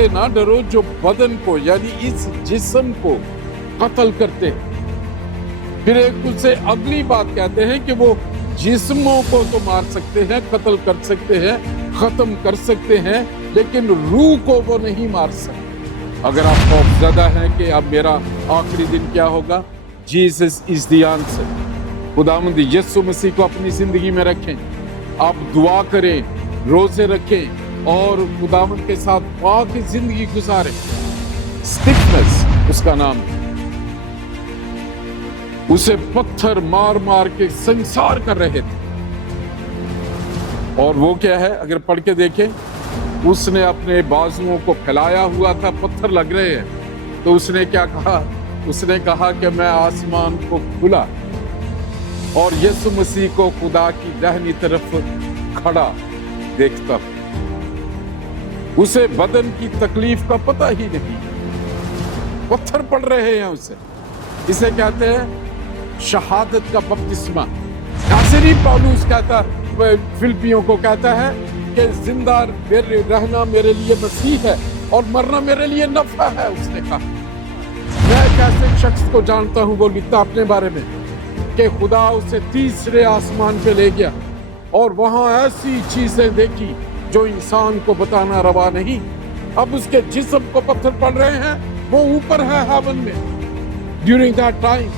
उससे ना डरो जो बदन को यानी इस जिस्म को कत्ल करते हैं। फिर एक उससे अगली बात कहते हैं कि वो जिस्मों को तो मार सकते हैं, कत्ल कर सकते हैं, खत्म कर सकते हैं, लेकिन रूह को वो नहीं मार सकते। अगर आप खौफजदा हैं कि अब मेरा आखिरी दिन क्या होगा, जीसस इज द आंसर। खुदावंद यीशु मसीह को अपनी जिंदगी में रखें, आप दुआ करें, रोजे रखें और खुदावंद के साथ पाक जिंदगी गुजारें। स्टिफनेस उसका नाम है। उसे पत्थर मार मार के संसार कर रहे थे, और वो क्या है अगर पढ़ के देखें, उसने अपने बाजुओं को फैलाया हुआ था, पत्थर लग रहे हैं, तो उसने क्या कहा, उसने कहा कि मैं आसमान को खुला और यीशु मसीह को खुदा की दाहिनी तरफ खड़ा देखता हूं। उसे बदन की तकलीफ का पता ही नहीं, पत्थर पड़ रहे हैं उसे। इसे कहते हैं शहादत का बपतिस्मा। नासरी पौलुस कहता, फिलिपियों को कहता है कि जिंदा रहना मेरे लिए मसीह है और मरना मेरे लिए नफा है। उसने कहा, मैं एक ऐसे शख्स को जानता हूं, वो लिखता अपने बारे में कि खुदा उसे तीसरे आसमान पे ले गया और वहां ऐसी चीजें देखी जो इंसान को बताना रवा नहीं। अब उसके जिस्म को पत्थर पड़ रहे हैं, वो ऊपर है हेवन में। ड्यूरिंग दैट टाइम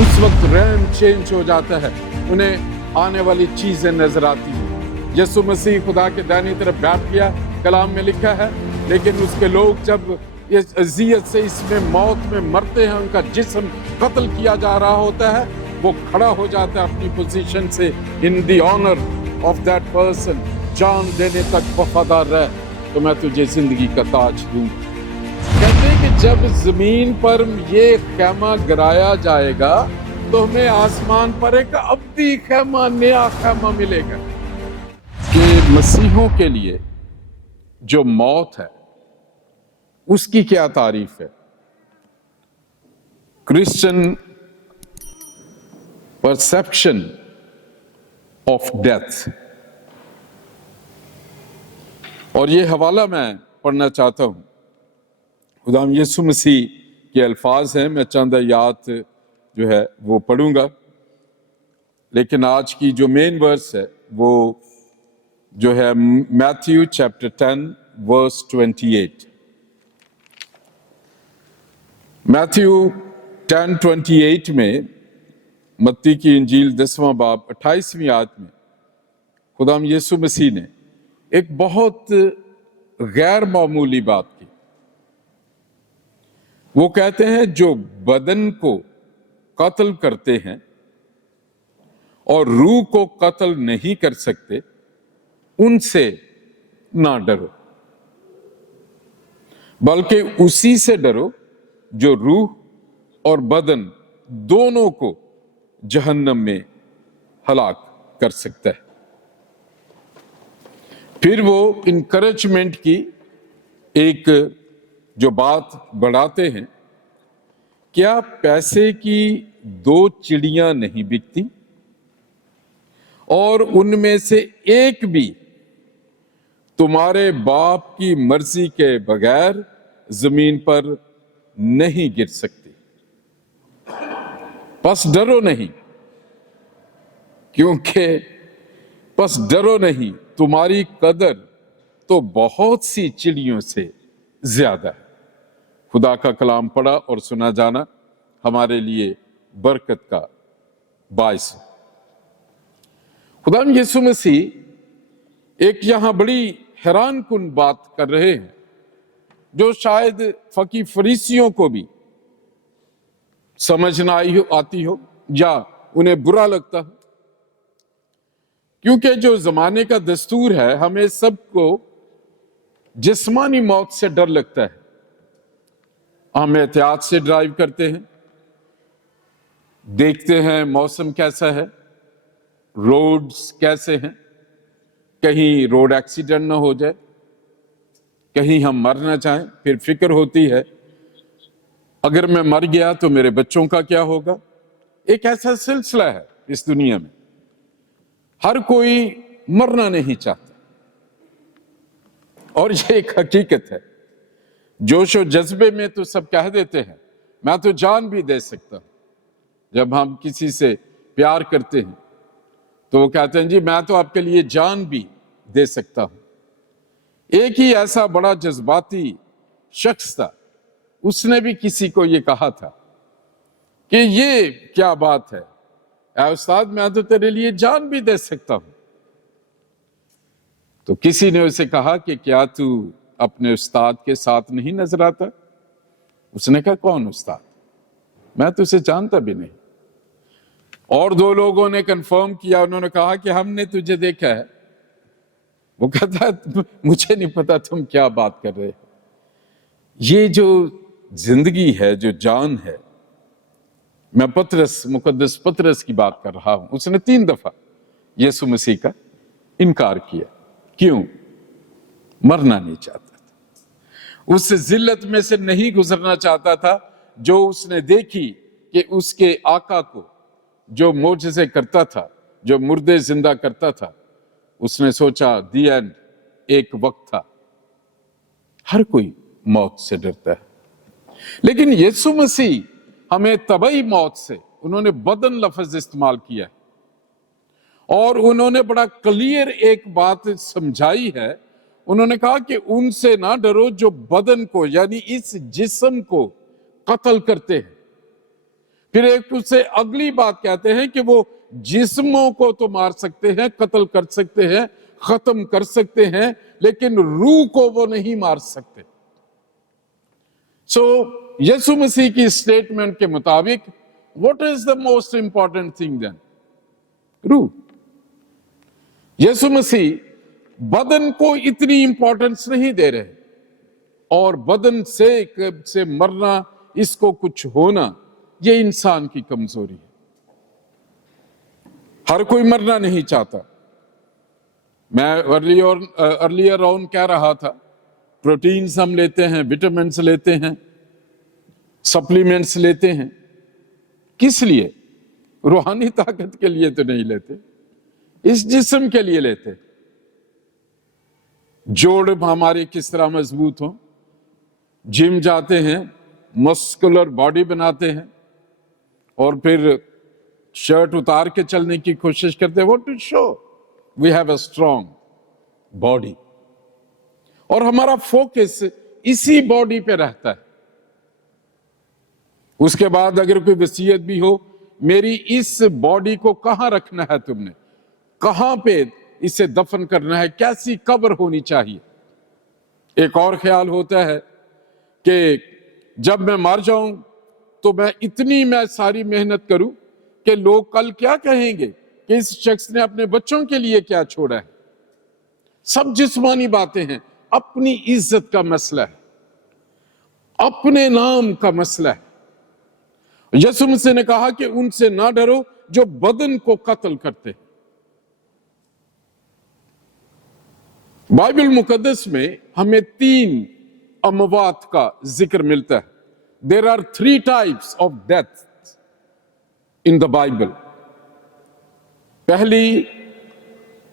उस वक्त रैम चेंज हो जाता है, उन्हें आने वाली चीजें नजर आती हैं। यीशु मसीह खुदा के दाहिनी तरफ बैठ गया, कलाम में लिखा है, लेकिन उसके लोग जब इस अजियत से इसमें मौत में मरते हैं, उनका जिस्म कत्ल किया जा रहा होता है, वो खड़ा हो जाता है अपनी पोजीशन से, in the honour of that person, जान देने तक वफादार रह तो मैं तुझे जिंदगी का ताज दूंगा। कहते हैं कि जब जमीन पर ये खैमा गिराया जाएगा तो हमें आसमान पर एक अब्दी खैमा, नया खैमा मिलेगा। कि मसीहों के लिए जो मौत है उसकी क्या तारीफ है। क्रिश्चियन परसेप्शन ऑफ डेथ, और ये हवाला मैं पढ़ना चाहता हूं। खुदाम यीशु मसीह के अल्फाज हैं, मैं चंद आयात जो है वो पढ़ूंगा, लेकिन आज की जो मेन वर्स है वो जो है मैथ्यू चैप्टर 10 वर्स 28। मैथ्यू 10:28 में, मत्ती की इंजील 10वां बाब 28वीं आयत में खुदाम यीशु मसीह ने एक बहुत गैर मामूली बात की। वो कहते हैं जो बदन को कत्ल करते हैं और रूह को कत्ल नहीं कर सकते, उनसे ना डरो, बल्कि उसी से डरो जो रूह और बदन दोनों को जहन्नम में हलाक कर सकता है। फिर वो इनकरेजमेंट की एक जो बात बढ़ाते हैं, क्या पैसे की 2 चिड़ियां नहीं बिकती और उनमें से एक भी तुम्हारे बाप की मर्जी के बगैर जमीन पर नहीं गिर सकती। बस डरो नहीं, क्योंकि बस डरो नहीं, तुम्हारी कदर तो बहुत सी चिड़ियों से ज्यादा है। खुदा का कलाम पढ़ा और सुना जाना हमारे लिए बरकत का बायस है। खुदा यीशु मसीह एक यहां बड़ी हैरान कुन बात कर रहे हैं, जो शायद फकी फरीसियों को भी समझ ना आती हो या उन्हें बुरा लगता हो, क्योंकि जो जमाने का दस्तूर है, हमें सबको जिस्मानी मौत से डर लगता है। हम एहतियात से ड्राइव करते हैं, देखते हैं मौसम कैसा है, रोड्स कैसे हैं, कहीं रोड एक्सीडेंट ना हो जाए, कहीं हम मर ना जाएं। फिर फिक्र होती है अगर मैं मर गया तो मेरे बच्चों का क्या होगा। एक ऐसा सिलसिला है इस दुनिया में, हर कोई मरना नहीं चाहता, और ये एक हकीकत है। जोश और जज्बे में तो सब कह देते हैं मैं तो जान भी दे सकता हूं। जब हम किसी से प्यार करते हैं तो वो कहते हैं जी मैं तो आपके लिए जान भी दे सकता हूं। एक ही ऐसा बड़ा जज्बाती शख्स था, उसने भी किसी को ये कहा था कि ये क्या बात है, ऐ उस्ताद मैं तो तेरे लिए जान भी दे सकता हूं। तो किसी ने उसे कहा कि क्या तू अपने उस्ताद के साथ नहीं नजर आता? उसने कहा कौन उस्ताद, मैं तो उसे जानता भी नहीं। और दो लोगों ने कंफर्म किया, उन्होंने कहा कि हमने तुझे देखा है। वो कहता मुझे नहीं पता तुम क्या बात कर रहे हो। ये जो जिंदगी है, जो जान है, मैं मुकद्दस पतरस की बात कर रहा हूं। उसने 3 दफा यीशु मसीह का इनकार किया। क्यों? मरना नहीं चाहता था, उस जिल्लत में से नहीं गुजरना चाहता था जो उसने देखी कि उसके आका को जो मोजज़े करता था, जो मुर्दे जिंदा करता था। उसने सोचा दी एंड, एक वक्त था। हर कोई मौत से डरता है, लेकिन यीशु मसीह हमें तबई मौत से, उन्होंने बदन लफ्ज इस्तेमाल किया है और उन्होंने बड़ा क्लियर एक बात समझाई है। उन्होंने कहा कि उनसे ना डरो जो बदन को यानी इस जिस्म को कत्ल करते हैं। फिर एक उससे अगली बात कहते हैं कि वो जिस्मों को तो मार सकते हैं, कत्ल कर सकते हैं, खत्म कर सकते हैं, लेकिन रूह को वो नहीं मार सकते। यीशु मसीह की स्टेटमेंट के मुताबिक what is the most important thing then? रूह। यीशु मसीह बदन को इतनी इंपॉर्टेंस नहीं दे रहे, और बदन से मरना, इसको कुछ होना, ये इंसान की कमजोरी है। हर कोई मरना नहीं चाहता। मैं अर्लियर ऑन कह रहा था, प्रोटीन्स हम लेते हैं, विटामिन्स लेते हैं, सप्लीमेंट्स लेते हैं, किस लिए? रूहानी ताकत के लिए तो नहीं लेते, इस जिस्म के लिए लेते। जोड़ हमारे किस तरह मजबूत हो, जिम जाते हैं, मस्कुलर बॉडी बनाते हैं, और फिर शर्ट उतार के चलने की कोशिश करते हैं, what to show we have a strong body. और हमारा फोकस इसी बॉडी पे रहता है। उसके बाद अगर कोई वसीयत भी हो, मेरी इस बॉडी को कहां रखना है तुमने, कहां पे इसे दफन करना है, कैसी कब्र होनी चाहिए। एक और ख्याल होता है कि जब मैं मर जाऊं तो मैं सारी मेहनत करूं कि लोग कल क्या कहेंगे कि इस शख्स ने अपने बच्चों के लिए क्या छोड़ा है। सब जिस्मानी बातें हैं, अपनी इज्जत का मसला है, अपने नाम का मसला है। यीशु मसीह ने कहा कि उनसे ना डरो जो बदन को कत्ल करते। बाइबल मुकद्दस में हमें 3 अमवात का जिक्र मिलता है। There are 3 types of death in the Bible. पहली,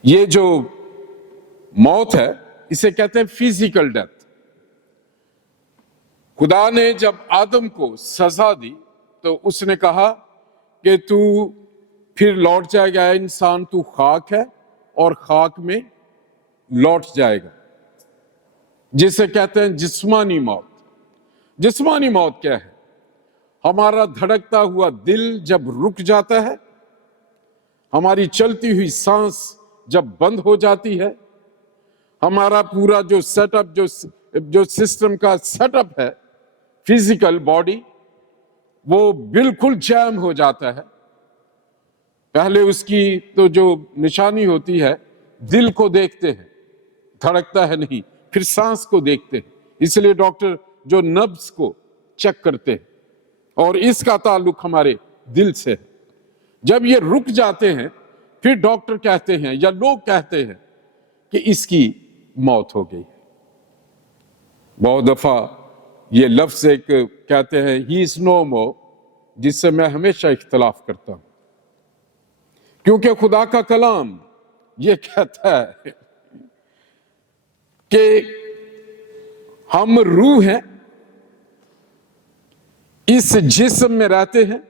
ये जो मौत है, इसे कहते हैं फिजिकल डेथ। खुदा ने जब आदम को सजा दी तो उसने कहा कि तू फिर लौट जाएगा, इंसान तू खाक है और खाक में लौट जाएगा, जिसे कहते हैं जिस्मानी मौत। जिस्मानी मौत क्या है? हमारा धड़कता हुआ दिल जब रुक जाता है, हमारी चलती हुई सांस जब बंद हो जाती है, हमारा पूरा जो सेटअप, जो सिस्टम का सेटअप है, फिजिकल बॉडी, वो बिल्कुल जैम हो जाता है। पहले उसकी तो जो निशानी होती है, दिल को देखते हैं, धड़कता है नहीं, फिर सांस को देखते हैं। इसलिए डॉक्टर जो नब्ज को चेक करते हैं, और इसका ताल्लुक हमारे दिल से है। जब ये रुक जाते हैं, फिर डॉक्टर कहते हैं या लोग कहते हैं कि इसकी मौत हो गई। बहुत दफा ये लफ्ज एक कहते हैं ही इज नो मोर, जिससे मैं हमेशा इख्तलाफ करता हूं, क्योंकि खुदा का कलाम ये कहता है कि हम रूह हैं इस जिस्म में रहते हैं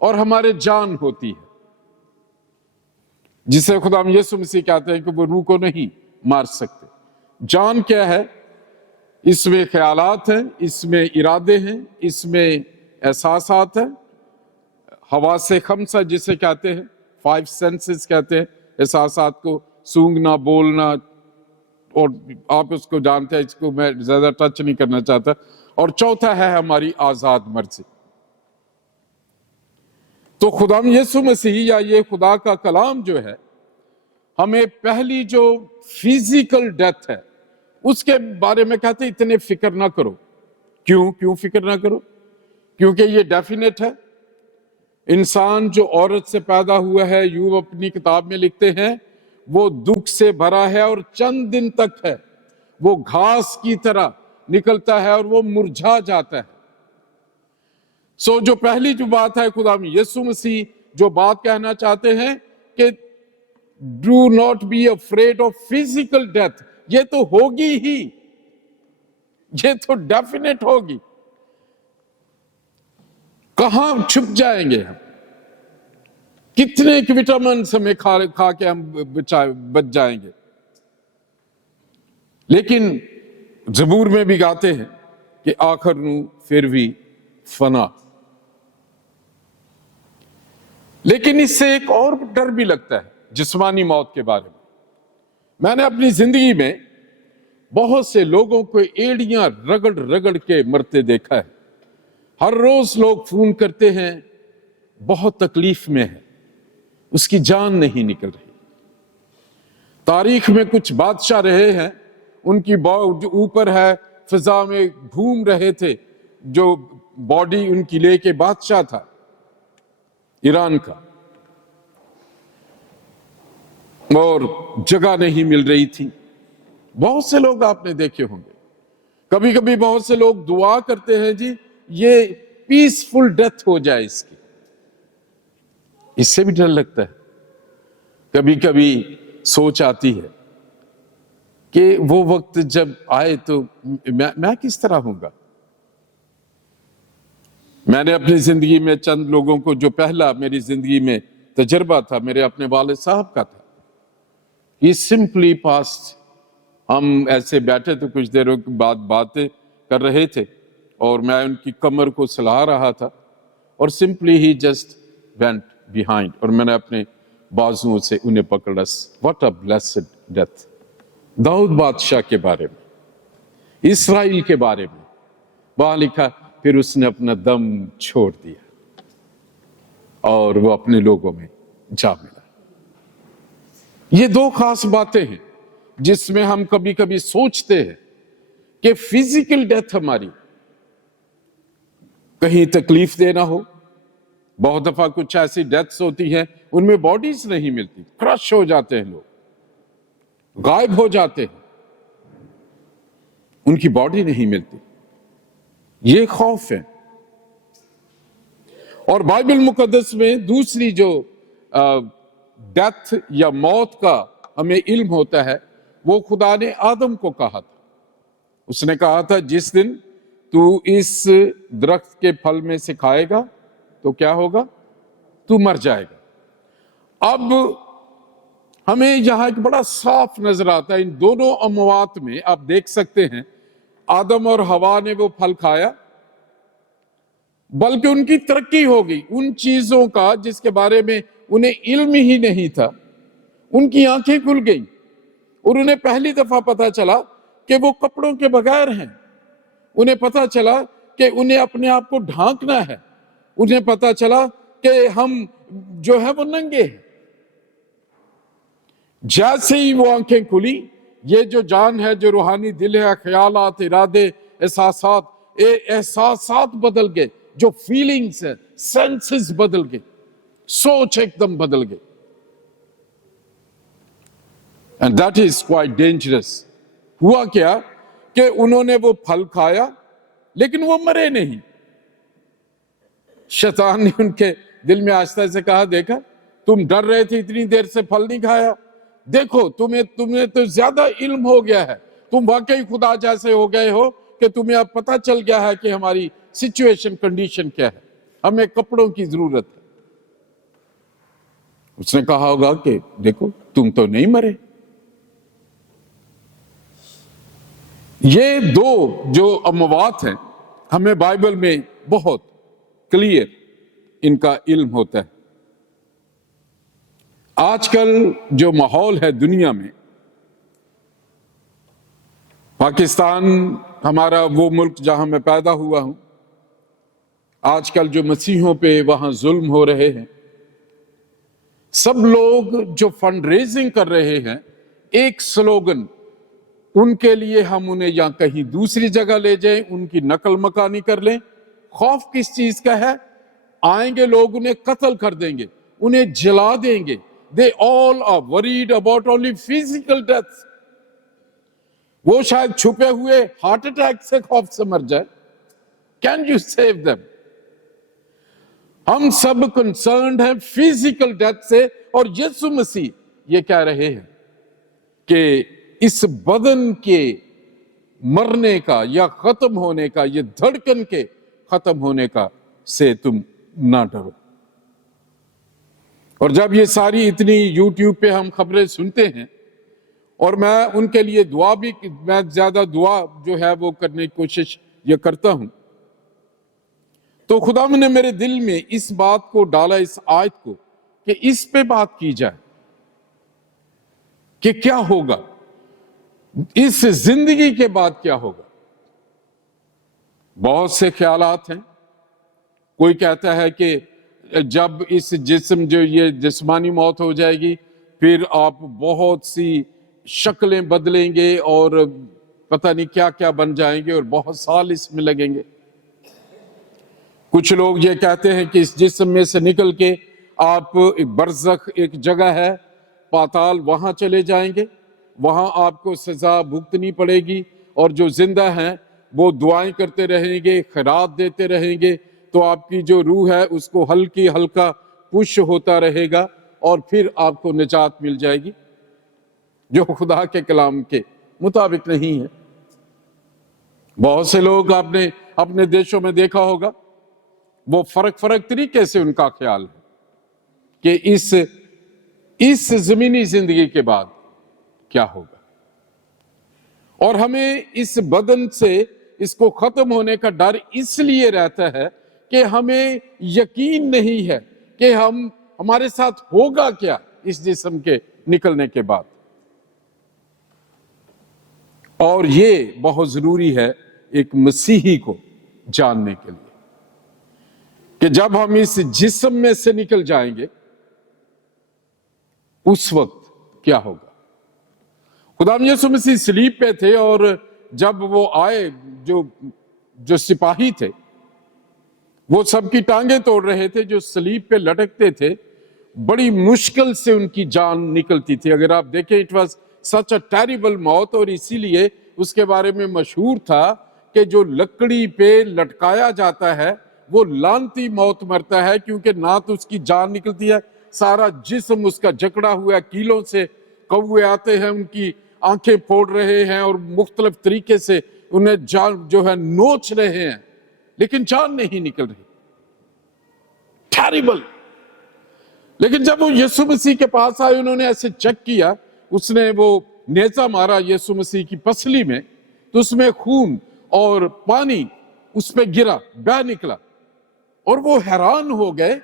और हमारे जान होती है, जिसे खुदा यीशु मसीह कहते हैं कि वो रूह को नहीं मार सकते। जान क्या है? इसमें ख्यालात हैं, इसमें इरादे हैं, इसमें एहसासात हैं, हवासे खमसा जिसे कहते हैं, 5 सेंसेस कहते हैं एहसासात को, सूंघना, बोलना, और आप उसको जानते हैं, इसको मैं ज्यादा टच नहीं करना चाहता। और चौथा है हमारी आजाद मर्जी। तो खुदा यीशु मसीह या ये खुदा का कलाम जो है, हमें पहली जो फिजिकल डेथ है उसके बारे में कहते हैं इतने फिक्र ना करो। क्यों फिक्र ना करो? क्योंकि ये डेफिनेट है। इंसान जो औरत से पैदा हुआ है, यूं अपनी किताब में लिखते हैं, वो दुख से भरा है और चंद दिन तक है, वो घास की तरह निकलता है और वो मुरझा जाता है। सो जो पहली जो बात है, खुदा यीशु मसीह जो बात कहना चाहते हैं कि do not be afraid of physical death, ये तो होगी ही, ये तो डेफिनेट होगी। कहां छुप जाएंगे हम? कितने विटामिन हमें खा के हम बच जाएंगे? लेकिन ज़बूर में भी गाते हैं कि आखिर नू फिर भी फना। लेकिन इससे एक और डर भी लगता है जिस्मानी मौत के बारे में। मैंने अपनी जिंदगी में बहुत से लोगों को एड़ियां रगड़ रगड़ के मरते देखा है। हर रोज लोग फोन करते हैं, बहुत तकलीफ में है, उसकी जान नहीं निकल रही। तारीख में कुछ बादशाह रहे हैं, उनकी जो ऊपर है फिजा में घूम रहे थे, जो बॉडी उनकी लेके बादशाह था ईरान का, और जगह नहीं मिल रही थी। बहुत से लोग आपने देखे होंगे। कभी कभी बहुत से लोग दुआ करते हैं, जी ये पीसफुल डेथ हो जाए इसकी। इससे भी डर लगता है। कभी कभी सोच आती है कि वो वक्त जब आए तो मैं किस तरह होऊंगा। मैंने अपनी जिंदगी में चंद लोगों को, जो पहला मेरी जिंदगी में तजर्बा था मेरे अपने वालिद साहब का था, ये सिंपली पास्ट। हम ऐसे बैठे तो कुछ देर के बाद बातें कर रहे थे और मैं उनकी कमर को सहला रहा था और सिंपली ही जस्ट वेंट बिहाइंड, और मैंने अपने बाजुओं से उन्हें पकड़ा। What a blessed death. Dawood बादशाह के बारे में, इस्राइल के बारे में वहां लिखा, फिर उसने अपना दम छोड़ दिया और वो अपने लोगों में जा मिला। ये दो खास बातें हैं जिसमें हम कभी कभी सोचते हैं कि फिजिकल डेथ हमारी कहीं तकलीफ देना हो। बहुत दफा कुछ ऐसी डेथ्स होती हैं, उनमें बॉडीज नहीं मिलती, क्रश हो जाते हैं लोग, गायब हो जाते हैं, उनकी बॉडी नहीं मिलती। ये खौफ है। और बाइबल मुकद्दस में दूसरी जो डेथ या मौत का हमें इल्म होता है, वो खुदा ने आदम को कहा था। उसने कहा था, जिस दिन तू इस दरख्त के फल में से खाएगा तो क्या होगा? तू मर जाएगा। अब हमें यहां एक बड़ा साफ नजर आता है इन दोनों अमवात में। आप देख सकते हैं, आदम और हवा ने वो फल खाया, बल्कि उनकी तरक्की हो गई उन चीजों का जिसके बारे में उन्हें इल्म ही नहीं था। उनकी आंखें खुल गई और उन्हें पहली दफा पता चला कि वो कपड़ों के बगैर हैं। उन्हें पता चला कि उन्हें अपने आप को ढांकना है। उन्हें पता चला कि हम जो है वो नंगे हैं। जैसे ही वो आंखें खुली, ये जो जान है, जो रूहानी दिल है, ख्यालात, इरादे, एहसासात बदल गए, जो फीलिंग्स है, सेंसेस बदल गए, सोच एकदम बदल गई। And that is quite dangerous. हुआ क्या कि उन्होंने वो फल खाया लेकिन वो मरे नहीं। शैतान ने उनके दिल में आस्था से कहा, देखा तुम डर रहे थे, इतनी देर से फल नहीं खाया, देखो तुम्हें तो ज्यादा इल्म हो गया है, तुम वाकई खुदा जैसे हो गए हो कि तुम्हें अब पता चल गया है कि हमारी सिचुएशन, कंडीशन क्या है, हमें कपड़ों की जरूरत है। उसने कहा होगा कि देखो तुम तो नहीं मरे। ये दो जो अमवात हैं, हमें बाइबल में बहुत क्लियर इनका इल्म होता है। आजकल जो माहौल है दुनिया में, पाकिस्तान हमारा वो मुल्क जहां मैं पैदा हुआ हूं, आजकल जो मसीहों पे वहां जुल्म हो रहे हैं, सब लोग जो फंड रेजिंग कर रहे हैं, एक स्लोगन, उनके लिए हम उन्हें या कहीं दूसरी जगह ले जाएं, उनकी नकल मकानी कर लें। खौफ किस चीज का है? आएंगे लोग उन्हें कत्ल कर देंगे, उन्हें जला देंगे। They all are worried about only physical death. वो शायद छुपे हुए हार्ट अटैक से खौफ से मर जाए। Can you save them? हम सब कंसर्न्ड हैं फिजिकल डेथ से, और यीशु मसीह ये कह रहे हैं कि इस बदन के मरने का या खत्म होने का, ये धड़कन के खत्म होने का से तुम ना डरो। और जब ये सारी इतनी यूट्यूब पे हम खबरें सुनते हैं, और मैं उनके लिए दुआ भी, मैं ज्यादा दुआ जो है वो करने की कोशिश ये करता हूं, तो खुदा ने मेरे दिल में इस बात को डाला, इस आयत को, कि इस पे बात की जाए कि क्या होगा, इस जिंदगी के बाद क्या होगा। बहुत से ख्यालात हैं। कोई कहता है कि जब इस जिस्म, जो ये जिस्मानी मौत हो जाएगी, फिर आप बहुत सी शक्लें बदलेंगे और पता नहीं क्या क्या बन जाएंगे और बहुत साल इसमें लगेंगे। कुछ लोग ये कहते हैं कि इस जिस्म में से निकल के आप एक बरज़ख, एक जगह है पाताल, वहां चले जाएंगे, वहां आपको सजा भुगतनी पड़ेगी, और जो जिंदा हैं वो दुआएं करते रहेंगे, खैरात देते रहेंगे, तो आपकी जो रूह है उसको हल्की हल्का पुश होता रहेगा और फिर आपको निजात मिल जाएगी, जो खुदा के कलाम के मुताबिक नहीं है। बहुत से लोग आपने अपने देशों में देखा होगा, वो फर्क तरीके से उनका ख्याल है कि इस जमीनी जिंदगी के बाद क्या होगा। और हमें इस बदन से इसको खत्म होने का डर इसलिए रहता है कि हमें यकीन नहीं है कि हमारे साथ होगा क्या इस जिस्म के निकलने के बाद। और ये बहुत जरूरी है एक मसीही को जानने के लिए कि जब हम इस जिस्म में से निकल जाएंगे उस वक्त क्या होगा। खुदाम यीशु मसीह सलीब पे थे, और जब वो आए, जो सिपाही थे वो सबकी टांगे तोड़ रहे थे, जो सलीब पे लटकते थे, बड़ी मुश्किल से उनकी जान निकलती थी। अगर आप देखें, it was such a terrible मौत, और इसीलिए उसके बारे में मशहूर था कि जो लकड़ी पे लटकाया जाता है वो लानती मौत मरता है, क्योंकि ना तो उसकी जान निकलती है, सारा जिस्म उसका जकड़ा हुआ है, कीलों से कौवे आते हैं, उनकी आंखें फोड़ रहे हैं और मुख्तलिफ तरीके से उन्हें जान जो है नोच रहे हैं, लेकिन जान नहीं निकल रही। टेरिबल। लेकिन जब वो यीशु मसीह के पास आए, उन्होंने ऐसे चेक किया, उसने वो नेजा मारा यीशु मसीह की पसली में, तो उसमें खून और पानी उस पे गिरा, बह निकला, और वो हैरान हो गए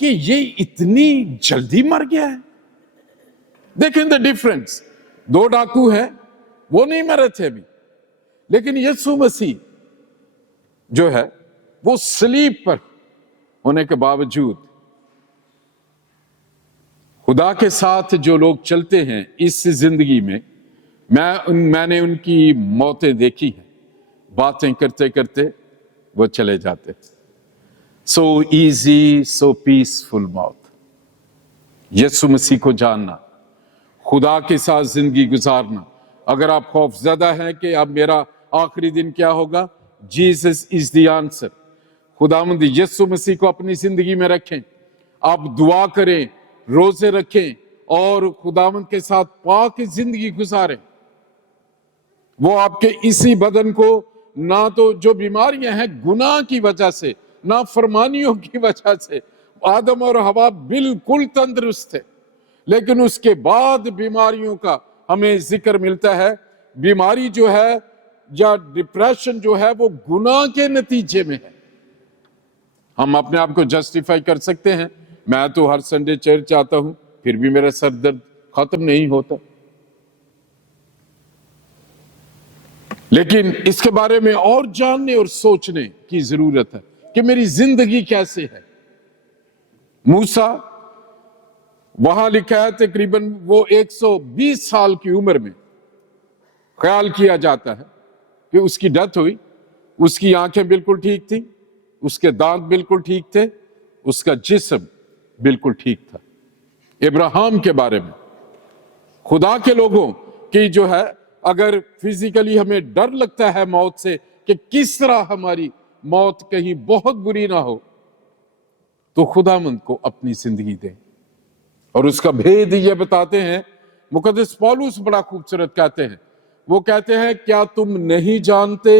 कि ये इतनी जल्दी मर गया है। देखें द डिफरेंस। 2 डाकू हैं, वो नहीं मरे थे अभी, लेकिन यीशु मसीह जो है वो सलीब पर होने के बावजूद, खुदा के साथ जो लोग चलते हैं इस जिंदगी में, मैंने उनकी मौतें देखी हैं, बातें करते करते वो चले जाते। सो इजी, सो पीसफुल मौत। यीशु मसीह को जानना, खुदा के साथ जिंदगी गुजारना। अगर आप खौफजदा हैं कि अब मेरा आखिरी दिन क्या होगा, जीसस इज द आंसर। खुदावंद यीशु मसीह को अपनी जिंदगी में रखें, आप दुआ करें, रोजे रखें, और खुदावंद के साथ पाक जिंदगी गुजारें। वो आपके इसी बदन को نہ تو جو بیماریاں ہیں گناہ کی وجہ سے، نہ فرمانیوں کی وجہ سے، آدم اور حوا بالکل تندرست تھے، لیکن اس کے بعد بیماریوں کا ہمیں ذکر ملتا ہے۔ بیماری جو ہے یا ڈپریشن جو ہے وہ گناہ کے نتیجے میں ہے۔ ہم اپنے آپ کو جسٹیفائی کر سکتے ہیں، میں تو ہر سنڈے چرچ آتا ہوں پھر بھی میرا سر درد ختم نہیں ہوتا، لیکن اس کے بارے میں اور جاننے اور سوچنے کی ضرورت ہے کہ میری زندگی کیسے ہے۔ موسیٰ وہاں لکھا ہے تقریباً وہ 120 سال کی عمر میں خیال کیا جاتا ہے کہ اس کی ڈیتھ ہوئی۔ اس کی آنکھیں بالکل ٹھیک تھیں، اس کے دانت بالکل ٹھیک تھے، اس کا جسم بالکل ٹھیک تھا۔ ابراہیم کے بارے میں، خدا کے لوگوں کی جو ہے، اگر فزیکلی ہمیں ڈر لگتا ہے موت سے کہ کس طرح ہماری موت کہیں بہت بری نہ ہو، تو خداوند کو اپنی زندگی دیں۔ اور اس کا بھید یہ بتاتے ہیں، مقدس پولس بڑا خوبصورت کہتے ہیں، وہ کہتے ہیں کیا تم نہیں جانتے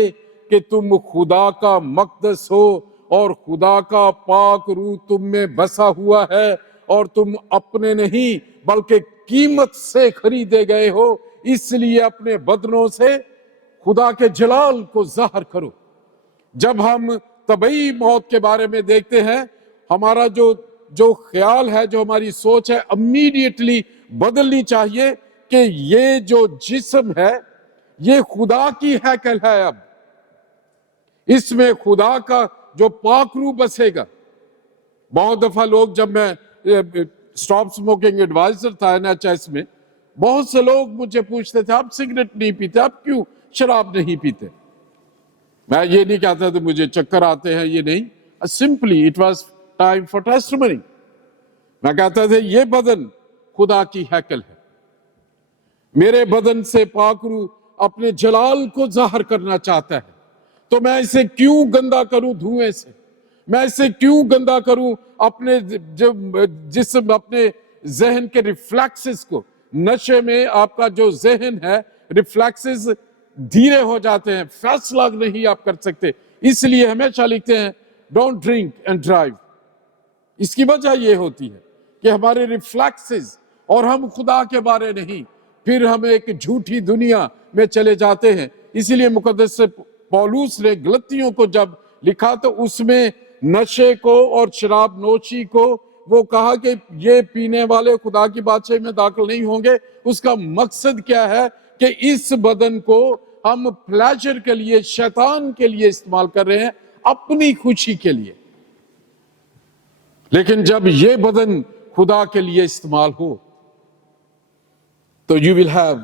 کہ تم خدا کا مقدس ہو اور خدا کا پاک روح تم میں بسا ہوا ہے، اور تم اپنے نہیں بلکہ قیمت سے خریدے گئے ہو، اس لیے اپنے بدنوں سے خدا کے جلال کو ظاہر کرو۔ جب ہم طبعی موت کے بارے میں دیکھتے ہیں، ہمارا جو خیال ہے، جو ہماری سوچ ہے، امیڈیٹلی بدلنی چاہیے کہ یہ جو جسم ہے یہ خدا کی ہیکل ہے، اب اس میں خدا کا جو پاک روح بسے گا۔ بہت دفعہ لوگ، جب میں اسٹاپ سموکنگ ایڈوائزر تھا NHS میں، بہت سے لوگ مجھے پوچھتے تھے آپ سگریٹ نہیں پیتے، آپ کیوں شراب نہیں پیتے؟ میں یہ نہیں کہتا تھا مجھے چکر آتے ہیں، یہ نہیں، simply it was time for testimony. میں کہتا تھا یہ بدن خدا کی ہیکل ہے، میرے بدن سے پاک روح اپنے جلال کو ظاہر کرنا چاہتا ہے، تو میں اسے کیوں گندا کروں دھوئیں سے؟ میں اسے کیوں گندا کروں اپنے جسم، اپنے ذہن کے ریفلیکسز کو؟ نشے میں آپ کا جو ذہن ہے، ریفلیکسز دھیرے ہو جاتے ہیں، فیصلہ نہیں آپ کر سکتے۔ اس لیے ہمیشہ لکھتے ہیں ڈونٹ ڈرنک اینڈ ڈرائیو۔ اس کی وجہ یہ ہوتی ہے کہ ہمارے ریفلیکسز، اور ہم خدا کے بارے نہیں، پھر ہم ایک جھوٹی دنیا میں چلے جاتے ہیں۔ اسی لیے مقدس پولس نے غلطیوں کو جب لکھا تو اس میں نشے کو اور شراب نوشی کو وہ کہا کہ یہ پینے والے خدا کی بادشاہی میں داخل نہیں ہوں گے۔ اس کا مقصد کیا ہے کہ اس بدن کو ہم پلیجر کے لیے، شیطان کے لیے استعمال کر رہے ہیں، اپنی خوشی کے لیے۔ لیکن جب یہ بدن خدا کے لیے استعمال ہو تو you will have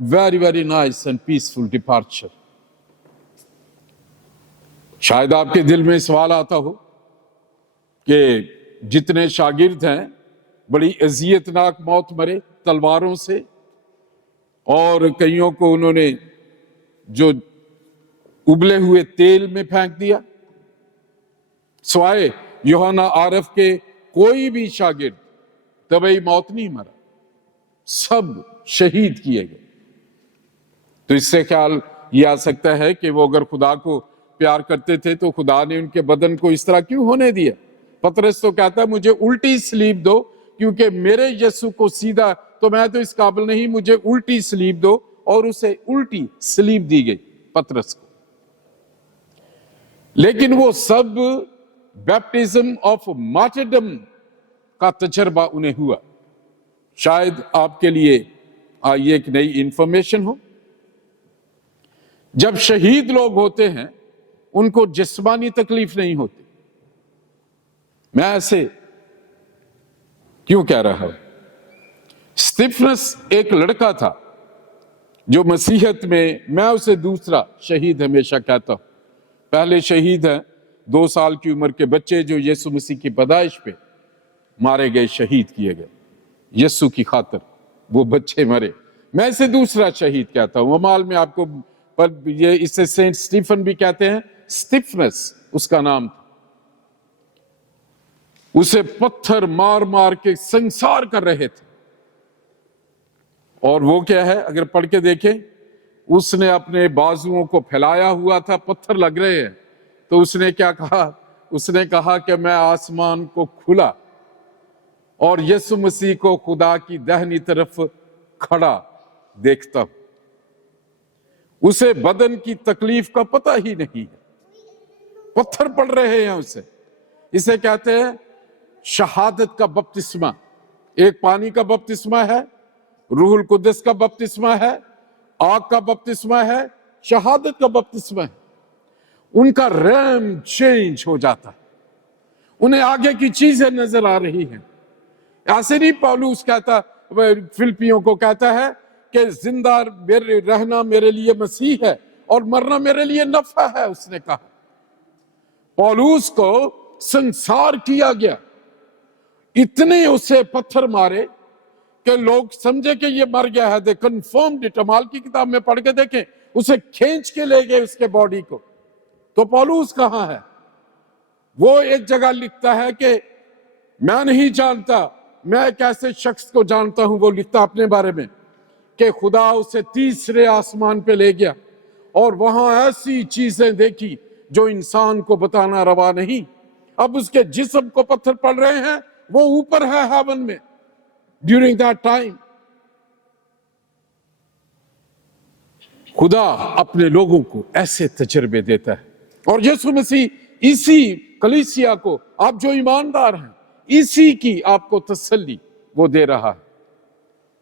very very nice and peaceful departure۔ شاید آپ کے دل میں سوال آتا ہو کہ جتنے شاگرد ہیں بڑی اذیتناک موت مرے تلواروں سے، اور کئیوں کو انہوں نے جو ابلے ہوئے تیل میں پھینک دیا۔ سوائے یوحنا عارف کے کوئی بھی شاگرد طبعی موت نہیں مرا، سب شہید کیے گئے۔ تو اس سے خیال یہ آ سکتا ہے کہ وہ اگر خدا کو پیار کرتے تھے تو خدا نے ان کے بدن کو اس طرح کیوں ہونے دیا؟ پطرس تو کہتا ہے مجھے الٹی سلیب دو، کیونکہ میرے یسوع کو سیدھا تو میں تو اس قابل نہیں، مجھے الٹی سلیب دو، اور اسے الٹی سلیب دی گئی پطرس کو۔ لیکن وہ سب بیپٹزم آف مارٹرڈم کا تجربہ انہیں ہوا۔ شاید آپ کے لیے یہ ایک نئی انفارمیشن ہو، جب شہید لوگ ہوتے ہیں ان کو جسمانی تکلیف نہیں ہوتی۔ میں ایسے کیوں کہہ رہا ہوں؟ اسٹیفنس ایک لڑکا تھا جو مسیحیت میں اسے دوسرا شہید ہمیشہ کہتا ہوں۔ پہلے شہید ہیں 2 سال کی عمر کے بچے جو یسوع مسیح کی پیدائش پہ مارے گئے، شہید کیے گئے یسوع کی خاطر، وہ بچے مرے۔ میں اسے دوسرا شہید کہتا ہوں۔ امال میں آپ کو پر یہ اسے سینٹ اسٹیفن بھی کہتے ہیں، اسٹیفنس اس کا نام تھا۔ اسے پتھر مار مار کے سنسار کر رہے تھے، اور وہ کیا ہے اگر پڑھ کے دیکھیں، उसने अपने बाजुओं को फैलाया हुआ था, पत्थर लग रहे हैं। तो उसने क्या कहा? उसने कहा कि मैं आसमान को खुला और यीशु मसीह को खुदा की दाहिनी तरफ खड़ा देखता हूं। उसे बदन की तकलीफ का पता ही नहीं है, पत्थर पड़ रहे हैं उसे। इसे कहते हैं शहादत का बपतिस्मा। एक पानी का बपतिस्मा है, रूहुल कुद्दस का बपतिस्मा है, आग का बपतिस्मा है, शहादत का बपतिस्मा है। उनका रैम चेंज हो जाता है, उन्हें आगे की चीजें नजर आ रही हैं। ऐसे नहीं पौलुस कहता, फिलिपियों को कहता है कि जिंदा रहना मेरे लिए मसीह है और मरना मेरे लिए नफा है। उसने कहा पौलुस को संसार किया गया, इतने उसे पत्थर मारे कि लोग समझे कि ये मर गया है। दे कन्फर्म्ड इट। अमाल की किताब में पढ़ के देखें, उसे खींच के ले गए उसके बॉडी को। तो पौलुस कहां है? वो एक जगह लिखता है कि मैं नहीं जानता, मैं एक ऐसे शख्स को जानता हूं, वो लिखता अपने बारे में कि खुदा उसे तीसरे आसमान पे ले गया और वहां ऐसी चीजें देखी जो इंसान को बताना रवा नहीं। अब उसके जिस्म को पत्थर पड़ रहे हैं, वो ऊपर है हेवन में ड्यूरिंग दैट टाइम। खुदा अपने लोगों को ऐसे तजर्बे देता है और यीशु मसीह इसी कलीसिया को, आप जो ईमानदार हैं, इसी की आपको तसल्ली वो दे रहा है।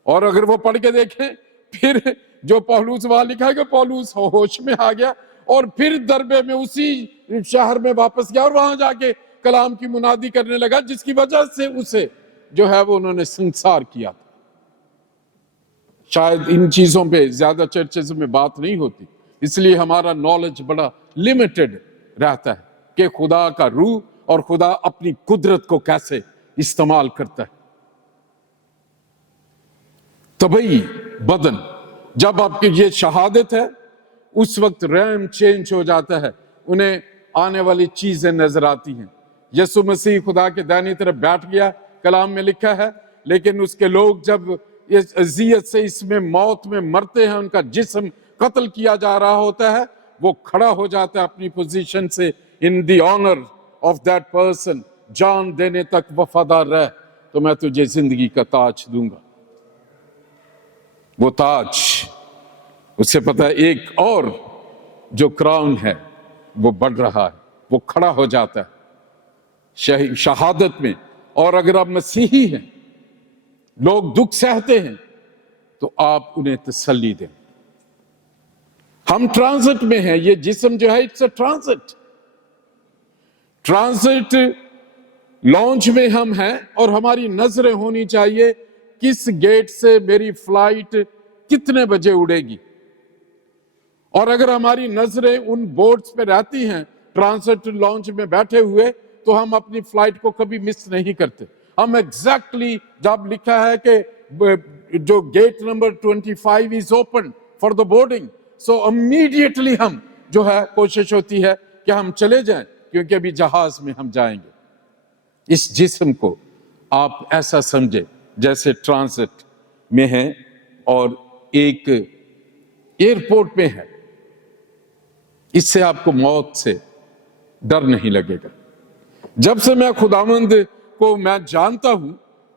और अगर वो पढ़ के देखें फिर जो पौलुस वहां लिखा है कि पौलुस होश में आ गया और फिर दरबे में उसी शहर में वापस गया और वहां जाके कलाम की मुनादी करने लगा, जिसकी वजह से उसे जो है वो उन्होंने संसार किया था। शायद इन चीजों पे ज्यादा चर्चेज में बात नहीं होती, इसलिए हमारा नॉलेज बड़ा लिमिटेड रहता है कि खुदा का रूह और खुदा अपनी कुदरत को कैसे इस्तेमाल करता है। तभी बदन, जब आपकी ये शहादत है, उस वक्त रैम चेंज हो जाता है, उन्हें आने वाली चीजें नजर आती हैं। यीशु मसीह खुदा के दाहिनी तरफ बैठ गया, कलाम में लिखा है, लेकिन उसके लोग जब इस अजियत से इसमें मौत में मरते हैं, उनका जिस्म कत्ल किया जा रहा होता है, वो खड़ा हो जाता है अपनी पोजीशन से, in the honour of that person, जान देने तक वफादार रह तो मैं तुझे जिंदगी का ताज दूंगा। वो ताज, उससे पता है एक और जो क्राउन है वो बढ़ रहा है, वो खड़ा हो जाता है शहादत में। और अगर आप मसीही हैं, लोग दुख सहते हैं, तो आप उन्हें तसल्ली दें। हम ट्रांजिट में हैं, ये जिस्म जो है इट्स अ ट्रांजिट लॉन्च में हम हैं और हमारी नजरें होनी चाहिए किस गेट से मेरी फ्लाइट कितने बजे उड़ेगी। और अगर हमारी नजरें उन बोर्ड्स पे रहती हैं ट्रांजिट लॉन्च में बैठे हुए, तो हम अपनी फ्लाइट को कभी मिस नहीं करते। हम एग्जैक्टली जब लिखा है कि जो gate number 25 is open for the boarding, so immediately हम जो है कोशिश होती है कि हम चले जाएं, क्योंकि अभी जहाज में हम जाएंगे। इस जिस्म को आप ऐसा समझे जैसे ट्रांजिट में है और एक एयरपोर्ट में है। इससे आपको मौत से डर नहीं लगेगा। जब से मैं खुदावंद को मैं जानता हूं,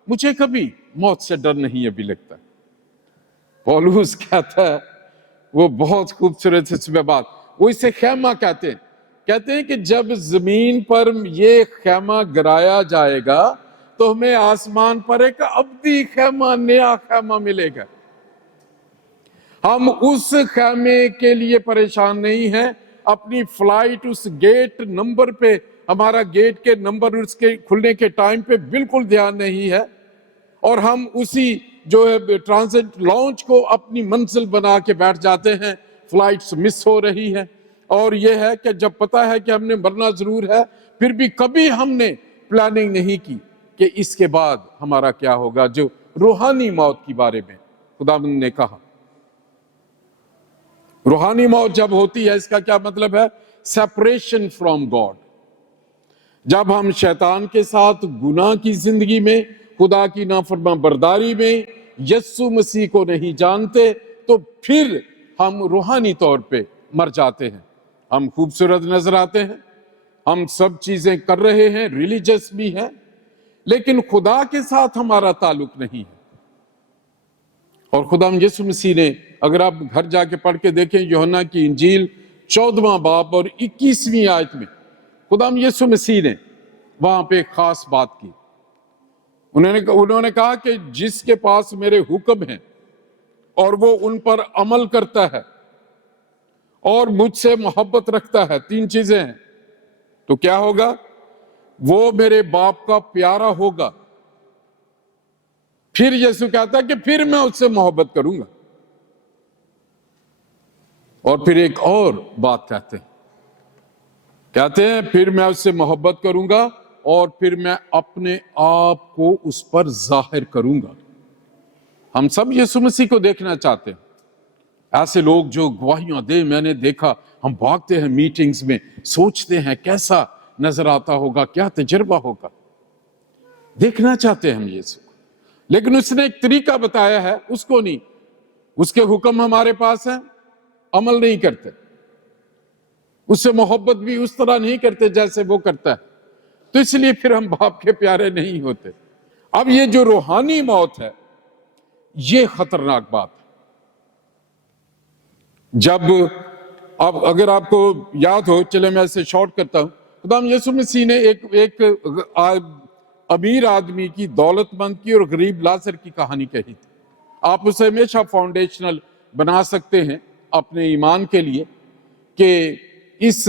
मुझे कभी मौत से डर नहीं अभी लगता। पौलुस कहता है, वो बहुत खूबसूरत इसमें बात, वो इसे खैमा कहते हैं कि जब जमीन पर ये खैमा गिराया जाएगा तो हमें आसमान पर एक अब्दी खैमा, नया खैमा मिलेगा। हम उस खैमे के लिए परेशान नहीं हैं। अपनी फ्लाइट उस गेट नंबर पे, हमारा गेट के नंबर उसके खुलने के टाइम पे बिल्कुल ध्यान नहीं है, और हम उसी जो है ट्रांजिट लॉन्च को अपनी मंजिल बना के बैठ जाते हैं। फ्लाइट्स मिस हो रही है, और यह है कि जब पता है कि हमने मरना जरूर है, फिर भी कभी हमने प्लानिंग नहीं की कि इसके बाद हमारा क्या होगा। जो रूहानी मौत के बारे में खुदावंद ने कहा, रूहानी मौत जब होती है, इसका क्या मतलब है? Separation from God. जब हम शैतान के साथ गुनाह की जिंदगी में, खुदा की नाफरमाबरदारी में, यीशु मसीह को नहीं जानते, तो फिर ہم روحانی طور پہ مر جاتے ہیں. ہم خوبصورت نظر آتے ہیں, ہم سب چیزیں کر رہے ہیں, ریلیجس بھی ہیں, لیکن خدا کے ساتھ ہمارا تعلق نہیں ہے. اور خدا یسوع مسیح نے, اگر آپ گھر جا کے پڑھ کے دیکھیں یوحنا کی انجیل 14واں باب اور 21ویں آیت میں, خدا یسوع مسیح نے وہاں پہ خاص بات کی. انہوں نے کہا کہ جس کے پاس میرے حکم ہیں اور وہ ان پر عمل کرتا ہے اور مجھ سے محبت رکھتا ہے, 3 چیزیں ہیں, تو کیا ہوگا؟ وہ میرے باپ کا پیارا ہوگا. پھر یسوع کہتا ہے کہ پھر میں اس سے محبت کروں گا. اور پھر ایک اور بات کہتے ہیں پھر میں اس سے محبت کروں گا اور پھر میں اپنے آپ کو اس پر ظاہر کروں گا. ہم سب یسوع مسیح کو دیکھنا چاہتے ہیں. ایسے لوگ جو گواہیاں دے, میں نے دیکھا, ہم بھاگتے ہیں میٹنگز میں, سوچتے ہیں کیسا نظر آتا ہوگا, کیا تجربہ ہوگا, دیکھنا چاہتے ہیں ہم یسوع کو. لیکن اس نے ایک طریقہ بتایا ہے, اس کو نہیں. اس کے حکم ہمارے پاس ہیں, عمل نہیں کرتے, اس سے محبت بھی اس طرح نہیں کرتے جیسے وہ کرتا ہے, تو اس لیے پھر ہم باپ کے پیارے نہیں ہوتے. اب یہ جو روحانی موت ہے یہ خطرناک بات ہے. جب اگر آپ کو یاد ہو, چلے میں اسے شارٹ کرتا ہوں, خدا یسوع مسیح نے ایک امیر آدمی کی, دولت مند کی اور غریب لازر کی کہانی کہی تھی. آپ اسے ہمیشہ فاؤنڈیشنل بنا سکتے ہیں اپنے ایمان کے لیے کہ اس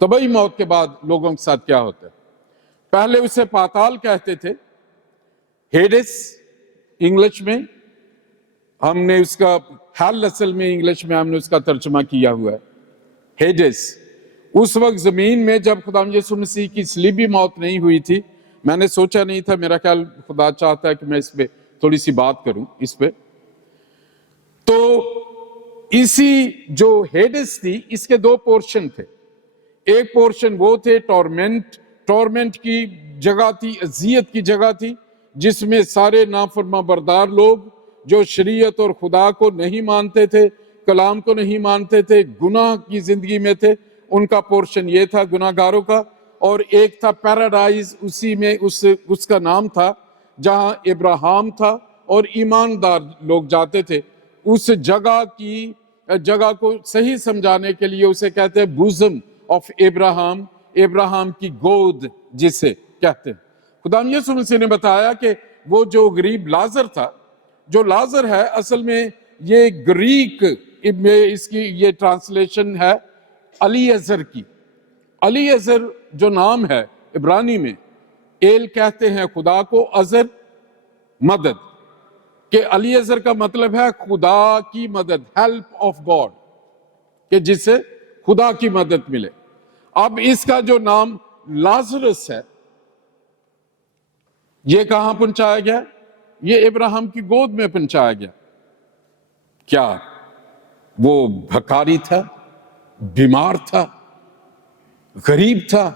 طبعی موت کے بعد لوگوں کے ساتھ کیا ہوتا ہے. پہلے اسے پاتال کہتے تھے, ہیڈس انگلش میں, ہم نے اس کا ہیل اصل میں انگلش میں ہم نے اس کا ترجمہ کیا ہوا ہے ہیڈس. اس وقت زمین میں جب خدا یسوع مسیح کی صلیبی موت نہیں ہوئی تھی, میں نے سوچا نہیں تھا, میرا خیال خدا چاہتا ہے کہ میں اس پہ تھوڑی سی بات کروں اس پہ. تو اسی جو ہیڈس تھی اس کے 2 پورشن تھے. ایک پورشن وہ تھے ٹورمنٹ کی جگہ تھی, اذیت کی جگہ تھی, جس میں سارے نافرما بردار لوگ جو شریعت اور خدا کو نہیں مانتے تھے, کلام کو نہیں مانتے تھے, گناہ کی زندگی میں تھے, ان کا پورشن یہ تھا گناہ گاروں کا. اور ایک تھا پیراڈائز, اسی میں اس کا نام تھا جہاں ابراہیم تھا اور ایماندار لوگ جاتے تھے. اس جگہ کو صحیح سمجھانے کے لیے اسے کہتے ہیں بوزم آف ابراہیم, ابراہیم کی گود جسے کہتے ہیں. خدا یسوع مسیح نے بتایا کہ وہ جو غریب لازر تھا, جو لازر ہے اصل میں یہ گریک میں اس کی یہ ٹرانسلیشن ہے علی ازر کی. علی ازر جو نام ہے عبرانی میں, ایل کہتے ہیں خدا کو, ازر مدد, کہ علی ازر کا مطلب ہے خدا کی مدد, ہیلپ آف گاڈ, کہ جس سے خدا کی مدد ملے. اب اس کا جو نام لازرس ہے یہ کہاں پہنچایا گیا؟ یہ ابراہیم کی گود میں پہنچایا گیا. کیا وہ بھکاری تھا, بیمار تھا, غریب تھا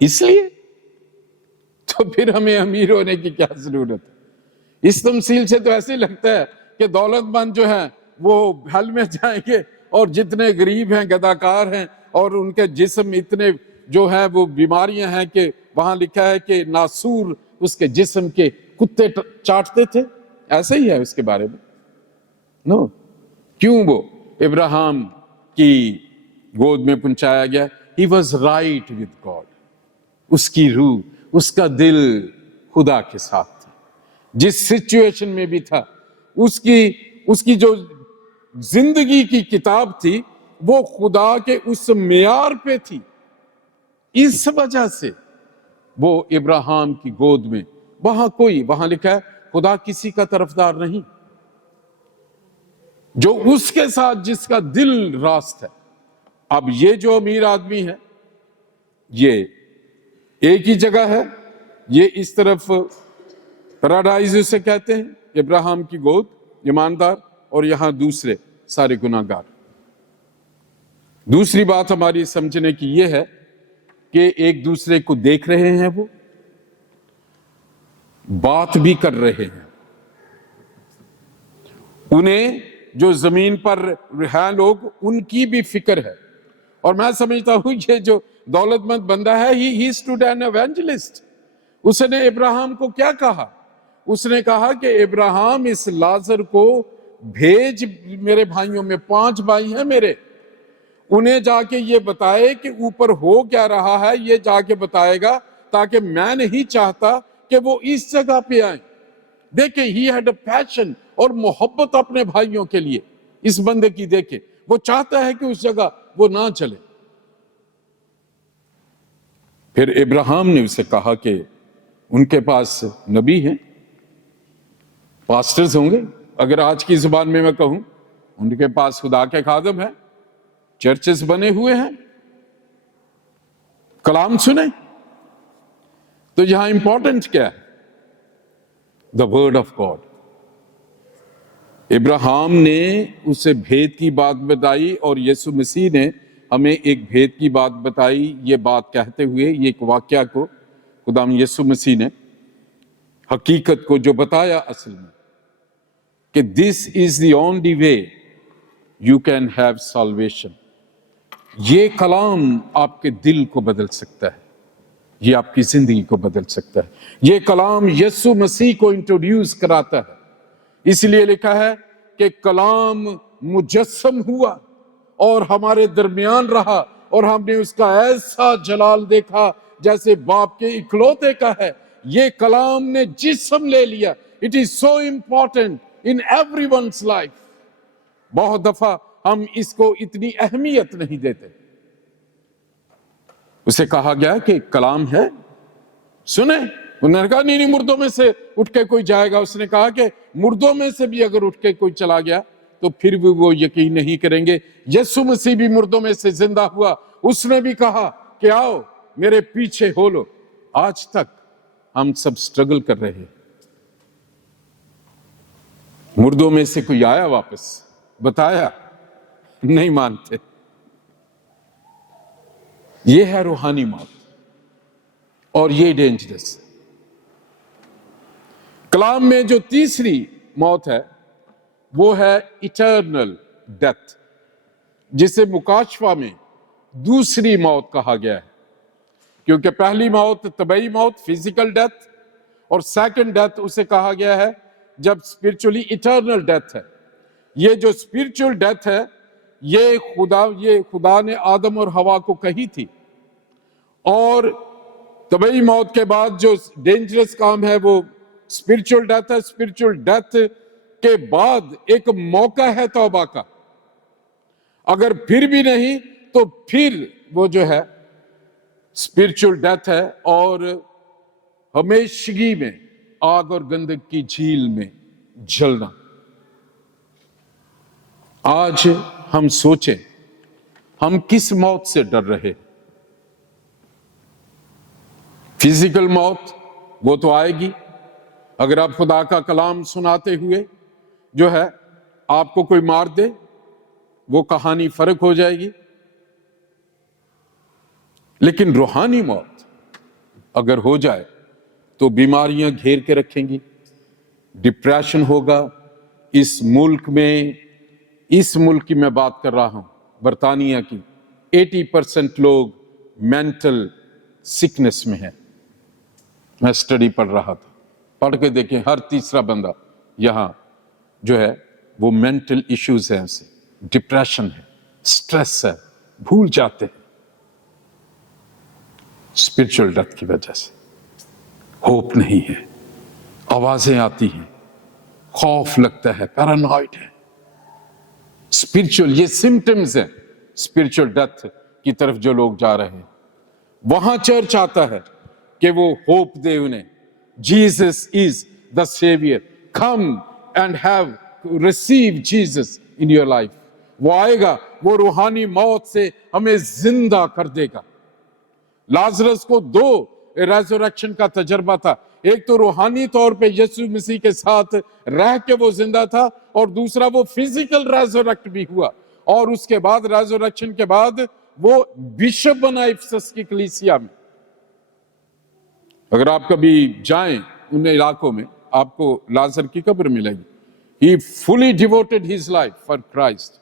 اس لیے؟ تو پھر ہمیں امیر ہونے کی کیا ضرورت ہے؟ اس تمثیل سے تو ایسے لگتا ہے کہ دولت مند جو ہیں وہ حل میں جائیں گے اور جتنے غریب ہیں, گداکار ہیں, اور ان کے جسم اتنے جو ہیں وہ بیماریاں ہیں کہ وہاں لکھا ہے کہ ناسور اس کے جسم کے کتے چاٹتے تھے. ایسے ہی ہے اس کے بارے میں. نو, کیوں وہ ابراہیم کی گود میں پہنچایا گیا؟ He was right with God. اس کی روح, اس کا دل خدا کے ساتھ تھا. جس سچویشن میں بھی تھا, اس کی جو زندگی کی کتاب تھی وہ خدا کے اس معیار پہ تھی. اس وجہ سے وہ ابراہیم کی گود میں, وہاں لکھا ہے خدا کسی کا طرفدار نہیں, جو اس کے ساتھ جس کا دل راست ہے. اب یہ جو امیر آدمی ہے یہ ایک ہی جگہ ہے, یہ اس طرف پیراڈائز اسے کہتے ہیں, ابراہیم کی گود, ایماندار, اور یہاں دوسرے سارے گناہ گار. دوسری بات ہماری سمجھنے کی یہ ہے کہ ایک دوسرے کو دیکھ رہے ہیں, وہ بات بھی کر رہے ہیں, انہیں جو زمین پر ہیں لوگ ان کی بھی فکر ہے. اور میں سمجھتا ہوں یہ جو دولت مند بندہ ہے he stood an evangelist. اس نے ابراہیم کو کیا کہا؟ اس نے کہا کہ ابراہیم اس لازر کو بھیج میرے بھائیوں میں 5 بھائی ہیں میرے، انہیں جا کے یہ بتائے کہ اوپر ہو کیا رہا ہے، یہ جا کے بتائے گا، تاکہ میں نہیں چاہتا کہ وہ اس جگہ پہ آئیں. دیکھیں he had a passion اور محبت اپنے بھائیوں کے لیے. اس بندے کی دیکھیں، وہ چاہتا ہے کہ اس جگہ وہ نہ چلے. پھر ابراہیم نے اسے کہا کہ ان کے پاس نبی ہیں، پاسٹرز ہوں گے، اگر آج کی زبان میں کہوں ان کے پاس خدا کے خادم ہیں، چرچز بنے ہوئے ہیں، کلام سنیں. تو یہاں امپورٹنٹ کیا ہے؟ The word of God. Ibrahim نے اسے بھید کی بات بتائی اور یسوع مسیح نے ہمیں ایک بھید کی بات بتائی. یہ بات کہتے ہوئے یہ ایک واقعہ کو خدا یسوع مسیح نے حقیقت کو جو بتایا اصل میں کہ this is the only way you can have salvation. یہ کلام آپ کے دل کو بدل سکتا ہے، یہ آپ کی زندگی کو بدل سکتا ہے. یہ کلام یسوع مسیح کو انٹروڈیوس کراتا ہے. اس لیے لکھا ہے کہ کلام مجسم ہوا اور ہمارے درمیان رہا اور ہم نے اس کا ایسا جلال دیکھا جیسے باپ کے اکلوتے کا ہے. یہ کلام نے جسم لے لیا. It is so important in everyone's life. بہت دفعہ ہم اس کو اتنی اہمیت نہیں دیتے. اسے کہا گیا کہ کلام ہے، سنیں. انہوں نے کہا نہیں مردوں میں سے اٹھ کے کوئی جائے گا. اس نے کہا کہ مردوں میں سے بھی اگر اٹھ کے کوئی چلا گیا تو پھر بھی وہ یقین نہیں کریں گے. یسوع مسیح بھی مردوں میں سے زندہ ہوا. اس نے بھی کہا کہ آؤ میرے پیچھے ہو لو. آج تک ہم سب سٹرگل کر رہے ہیں. مردوں میں سے کوئی آیا واپس بتایا؟ نہیں مانتے. یہ ہے روحانی موت اور یہ ڈینجرس. کلام میں جو تیسری موت ہے وہ ہے ایٹرنل ڈیتھ، جسے مکاشفہ میں دوسری موت کہا گیا ہے. کیونکہ پہلی موت طبعی موت فزیکل ڈیتھ اور سیکنڈ ڈیتھ اسے کہا گیا ہے جب اسپرچولی ایٹرنل ڈیتھ ہے. یہ جو اسپرچل ڈیتھ ہے یہ خدا نے آدم اور حوا کو کہی تھی. اور طبعی موت کے بعد جو ڈینجرس کام ہے وہ اسپرچل ڈیتھ ہے. اسپرچل ڈیتھ کے بعد ایک موقع ہے توبہ کا. اگر پھر بھی نہیں تو پھر وہ جو ہے اسپرچل ڈیتھ ہے اور ہمیشگی میں آگ اور گندک کی جھیل میں جلنا. آج ہم سوچیں ہم کس موت سے ڈر رہے؟ فزیکل موت وہ تو آئے گی. اگر آپ خدا کا کلام سناتے ہوئے جو ہے آپ کو کوئی مار دے وہ کہانی فرق ہو جائے گی. لیکن روحانی موت اگر ہو جائے تو بیماریاں گھیر کے رکھیں گی. ڈپریشن ہوگا. اس ملک کی میں بات کر رہا ہوں برطانیہ کی، 80% لوگ مینٹل سکنس میں ہیں. میں سٹڈی پڑھ رہا تھا، پڑھ کے دیکھیں ہر تیسرا بندہ یہاں جو ہے وہ مینٹل ایشوز ہیں، اسے ڈپریشن ہے، سٹریس ہے، بھول جاتے ہیں اسپرچل ڈیتھ کی وجہ سے. ہوپ نہیں ہے، آوازیں آتی ہیں، خوف لگتا ہے، پیرانوائڈ ہے. اسپرچل یہ سمٹمز ہیں اسپرچل ڈیتھ کی طرف جو لوگ جا رہے ہیں. وہاں چرچ آتا ہے کہ وہ ہوپ دے انہیں. Jesus is the severe. Come and have receive Jesus in your life. وہ آئے گا، وہ روحانی موت سے ہمیں زندہ کر دے گا. لازرس کو 2 ریزوریکشن کا تجربہ تھا. ایک تو روحانی طور پہ یسوع مسیح کے ساتھ رہ کے وہ زندہ تھا اور دوسرا وہ فزیکل ریزوریکٹ بھی ہوا. اور اس کے بعد ریزوریکشن کے بعد وہ بشپ بنا افسس کی کلیسیا میں. اگر آپ کبھی جائیں ان علاقوں میں آپ کو لازر کی قبر ملے گی. He fully devoted his life for Christ.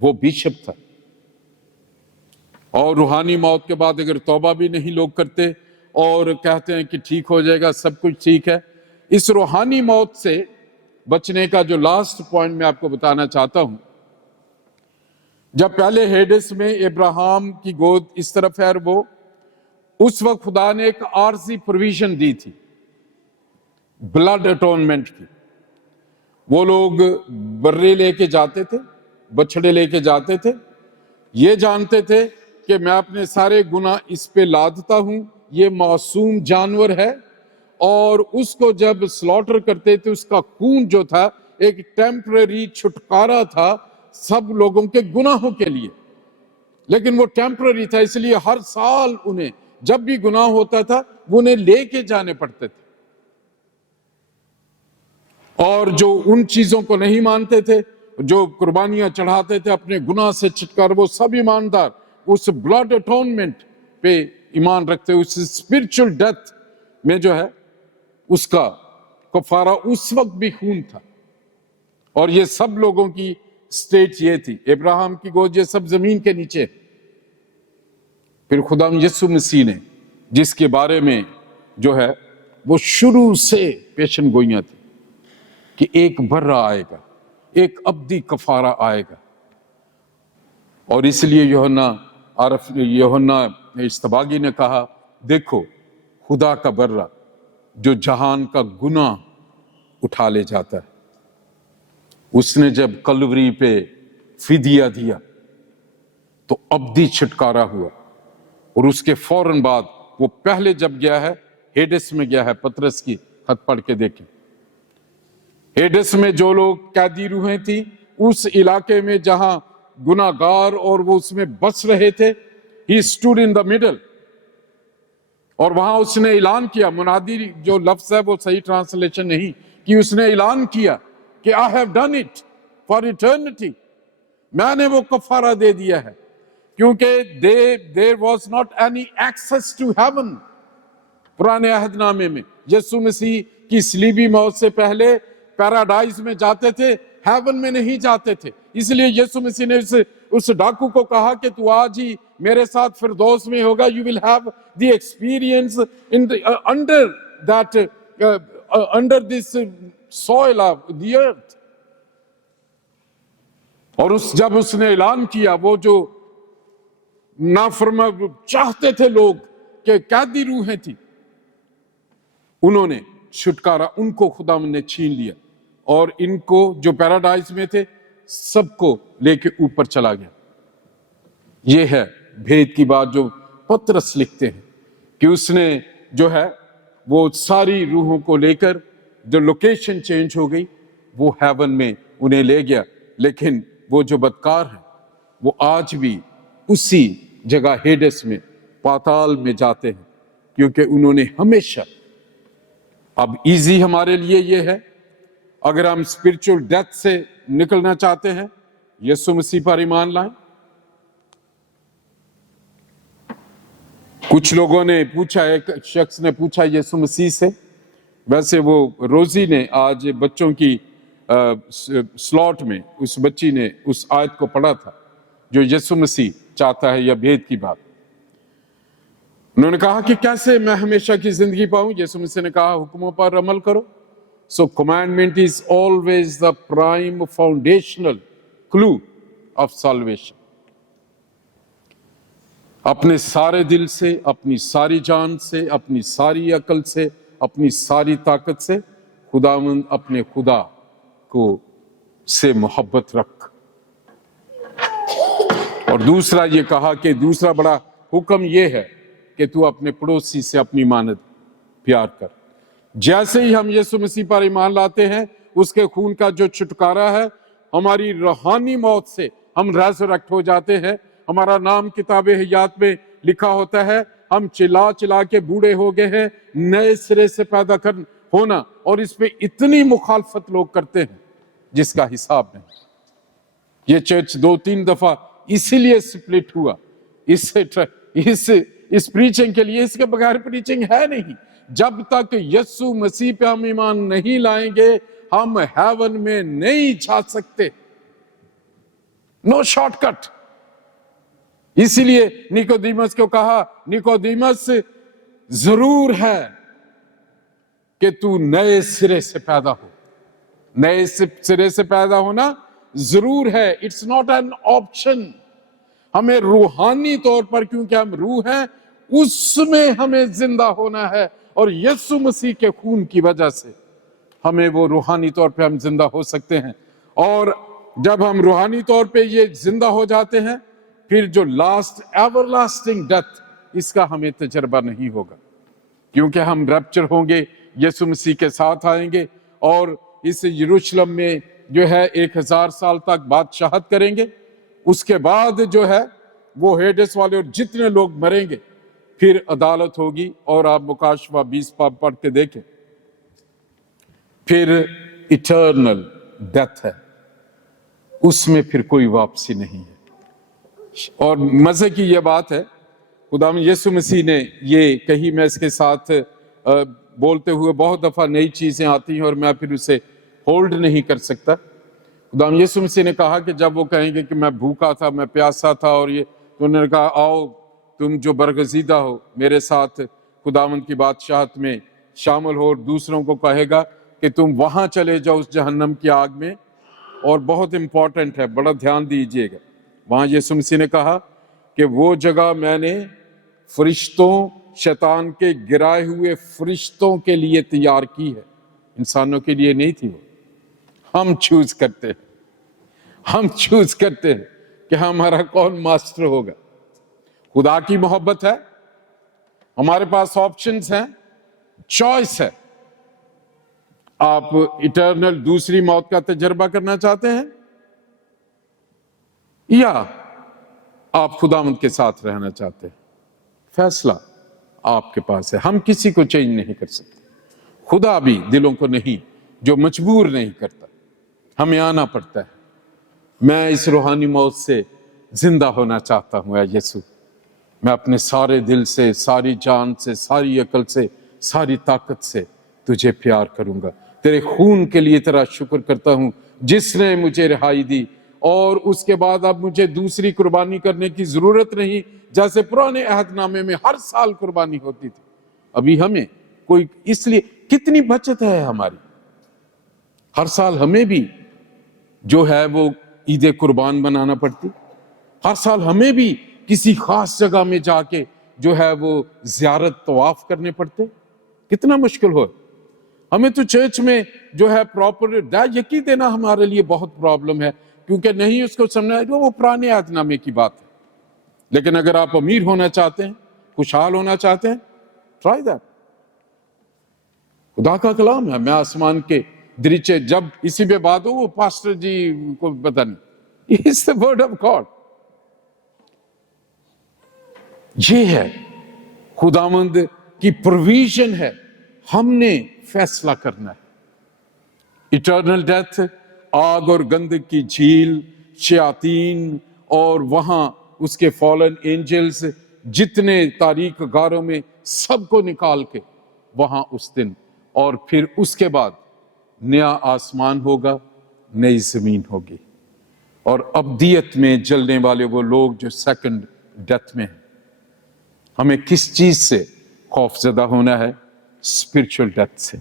वो बिशप था। और रूहानी मौत के बाद अगर तौबा भी नहीं लोग करते और कहते हैं कि ठीक हो जाएगा, सब कुछ ठीक है, इस रूहानी मौत से बचने का जो लास्ट पॉइंट मैं आपको बताना चाहता हूं, जब पहले हेडेस में इब्राहिम की गोद इस तरफ है, वो उस वक्त खुदा ने एक आरजी प्रोविजन दी थी ब्लड अटोनमेंट की। वो लोग बर्रे लेके जाते थे, बछड़े लेके जाते थे, ये जानते थे कि मैं अपने सारे गुनाह इस पे लादता हूं, ये मासूम जानवर है, और उसको जब स्लॉटर करते थे उसका खून जो था एक टेम्पररी छुटकारा था सब लोगों के गुनाहों के लिए, लेकिन वो टेम्पररी था, इसलिए हर साल उन्हें जब भी गुनाह होता था वो उन्हें लेके जाने पड़ते थे। और जो उन चीजों को नहीं मानते थे, जो कुर्बानियां चढ़ाते थे अपने गुनाह से छुटकारा, वो सब ईमानदार उस ब्लड अटोनमेंट पे ईमान रखते, उस स्पिरिचुअल डेथ में जो है उसका कफारा उस वक्त भी खून था। और ये सब लोगों की स्टेट ये थी, इब्राहिम की गोद ये सब जमीन के नीचे। फिर खुदा यीशु मसीह ने, जिसके बारे में जो है वो शुरू से पेशन गोइयां थी कि एक बर्रा आएगा, एक अब्दी कफारा आएगा, और इसलिए यूहन्ना इस्तबागी ने कहा, देखो खुदा का बर्रा जो जहान का गुनाह उठा ले जाता है। उसने जब कलवरी पे फिदिया दिया तो अब्दी छुटकारा हुआ, और उसके फौरन बाद वो पहले जब गया है हेडेस में गया है, पतरस की खत पढ़ के देखें, हेडेस में जो लोग कैदी रूहें थी उस इलाके में जहां गुनाहगार और वो उसमें बस रहे थे, he stood in the middle, और वहां उसने ऐलान किया, मुनादी जो लफ्ज है वो सही ट्रांसलेशन नहीं, कि उसने ऐलान किया कि I have done it for eternity, मैंने वो कफारा दे दिया है, क्योंकि there was not any access to heaven. पुराने अहदनामे में यीशु मसीह की सलीबी मौत से पहले पैराडाइज में जाते थे, हेवन में नहीं जाते थे, इसलिए यीशु मसीह ने उस डाकू को कहा कि तू आज ही मेरे साथ फिरदौस में होगा, you will have the experience in under this soil of the earth. और जब उसने ऐलान किया, वो जो नाफरमा चाहते थे लोग कि कैदी रूहें थी, उन्होंने छुटकारा, उनको खुदा ने छीन लिया, और इनको जो पैराडाइज में थे सबको लेके ऊपर चला गया। ये है भेद की बात जो पतरस लिखते हैं कि उसने जो है वो सारी रूहों को लेकर, जो लोकेशन चेंज हो गई, वो हेवन में उन्हें ले गया, लेकिन वो जो बदकार है वो आज भी उसी जगह हेडेस में, पाताल में जाते हैं, क्योंकि उन्होंने हमेशा, अब इजी हमारे लिए ये है, अगर हम स्पिरिचुअल डेथ से निकलना चाहते हैं, यीशु मसीह पर ईमान लाएं। कुछ लोगों ने पूछा, एक शख्स ने पूछा यीशु मसीह से, वैसे वो रोजी ने आज बच्चों की स्लॉट में उस बच्ची ने उस आयत को पढ़ा था जो यीशु मसीह चाहता है, या भेद की बात। उन्होंने कहा कि कैसे मैं हमेशा की जिंदगी पाऊं। यीशु मसीह ने कहा, हुक्मों पर अमल करो। So commandment is always the prime foundational clue of salvation. अपने सारे दिल से, अपनी सारी जान से, अपनी सारी अकल से, अपनी सारी ताकत से खुदावंद अपने खुदा को से मोहब्बत रख। और दूसरा ये कहा कि दूसरा बड़ा हुक्म ये है कि तू अपने पड़ोसी से अपनी मानद प्यार कर। जैसे ही हम यीशु मसीह पर ईमान लाते हैं, उसके खून का जो छुटकारा है, हमारी रूहानी मौत से हम रेज़रेक्ट हो जाते हैं, हमारा नाम किताबे हयात में लिखा होता है, हम चिल्ला चिल्ला के बूढ़े हो गए हैं, नए सिरे से पैदा कर होना, और इस पे इतनी मुखालफत लोग करते हैं जिसका हिसाब नहीं। ये चर्च 2-3 दफा इसीलिए स्प्लिट हुआ, इस प्रीचिंग के लिए, इसके बगैर प्रीचिंग है नहीं। जब तक यीशु मसीह पे हम ईमान नहीं लाएंगे, हम हेवन में नहीं जा सकते। No shortcut. इसीलिए निकोदेमस को कहा, निकोदेमस जरूर है कि तू नए सिरे से पैदा हो। नए सिरे से पैदा होना जरूर है। It's not an option. हमें रूहानी तौर पर, क्योंकि हम रूह हैं, उसमें हमें जिंदा होना है, और यीशु मसीह के खून की वजह से हमें वो रूहानी तौर पे हम जिंदा हो सकते हैं। और जब हम रूहानी तौर पे ये जिंदा हो जाते हैं, फिर जो लास्ट एवरलास्टिंग डेथ, इसका हमें तजर्बा नहीं होगा, क्योंकि हम रैप्चर होंगे, यीशु मसीह के साथ आएंगे और इस यरूशलेम में जो है 1000 साल तक बादशाहत करेंगे। उसके बाद जो है वो हेडेस वाले और जितने लोग मरेंगे, फिर अदालत होगी। और आप मुकाशवा 20 पढ़ के देखें, फिर इटर्नल डेथ है, उसमें फिर कोई वापसी नहीं है। और मजे की ये बात है, खुदा यीशु मसीह ने ये कही, मैं इसके साथ बोलते हुए बहुत दफा नई चीजें आती हैं और मैं फिर उसे होल्ड नहीं कर सकता। खुदा यीशु मसीह ने कहा कि जब वो कहेंगे कि मैं भूखा था, मैं प्यासा था, और ये, तो उन्होंने कहा, आओ तुम जो बरगजीदा हो मेरे साथ खुदावंद की बादशाहत में शामिल हो। और दूसरों को कहेगा कि तुम वहां चले जाओ उस जहन्नम की आग में। और बहुत इंपॉर्टेंट है, बड़ा ध्यान दीजिएगा, वहां यीशु मसीह ने कहा कि वो जगह मैंने फरिश्तों, शैतान के गिराए हुए फरिश्तों के लिए तैयार की है, इंसानों के लिए नहीं थी। वो हम चूज करते हैं, हम चूज करते हैं कि हमारा कौन मास्टर होगा। खुदा की मोहब्बत है, हमारे पास ऑप्शंस हैं, चॉइस है। आप इटर्नल दूसरी मौत का तजर्बा करना चाहते हैं, या आप खुदावंद के साथ रहना चाहते हैं? फैसला आपके पास है। हम किसी को चेंज नहीं कर सकते, खुदा भी दिलों को नहीं, जो मजबूर नहीं करता, हमें आना पड़ता है। मैं इस रूहानी मौत से जिंदा होना चाहता हूं, ऐ यीशु। मैं अपने सारे दिल से, सारी जान से, सारी अकल से, सारी ताकत से तुझे प्यार करूंगा। तेरे खून के लिए तेरा शुक्र करता हूं जिसने मुझे रिहाई दी। और उसके बाद अब मुझे दूसरी कुर्बानी करने की जरूरत नहीं, जैसे पुराने अहदनामे में हर साल कुर्बानी होती थी। अभी हमें कोई, इसलिए कितनी बचत है हमारी। हर साल हमें भी जो है वो ईद कुर्बान बनाना पड़ती। हर साल हमें भी किसी खास जगह में जाके जो है वो ज़ियारत तवाफ करने पड़ते। कितना मुश्किल हो। हमें तो चर्च में जो है प्रॉपर यकीन देना हमारे लिए बहुत प्रॉब्लम है, क्योंकि नहीं उसको समझना, वो पुराने अहदनामे की बात है। लेकिन अगर आप अमीर होना चाहते हैं, खुशहाल होना चाहते हैं, ट्राई दैट। खुदा का कलाम है, मैं आसमान के दरीचे, जब इसी पे बात हो, वो पास्टर जी को पता नहीं, it's the word of God. ये है खुदावंद की प्रोविजन है, हमने फैसला करना है। इटर्नल डेथ, आग और गंधक की झील, शयातीन और वहां उसके फॉलन एंजल्स, जितने तारीक गारों में, सबको निकाल के वहां उस दिन, और फिर उसके बाद नया आसमान होगा, नई जमीन होगी, और अब्दियत में जलने वाले वो लोग जो सेकंड डेथ में हैं। हमें किस चीज से खौफजदा होना है? स्पिरिचुअल डेथ से,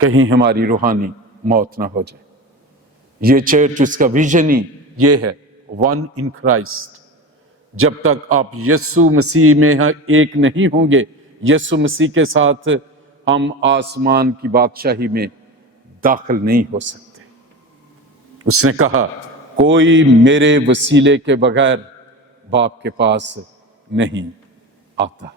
कहीं हमारी रूहानी मौत ना हो जाए। ये चर्च, उसका विजन ही ये है, वन इन क्राइस्ट। जब तक आप यीशु मसीह में एक नहीं होंगे, यीशु मसीह के साथ, हम आसमान की बादशाही में दाखिल नहीं हो सकते। उसने कहा, कोई मेरे वसीले के बगैर बाप के पास नहीं आता।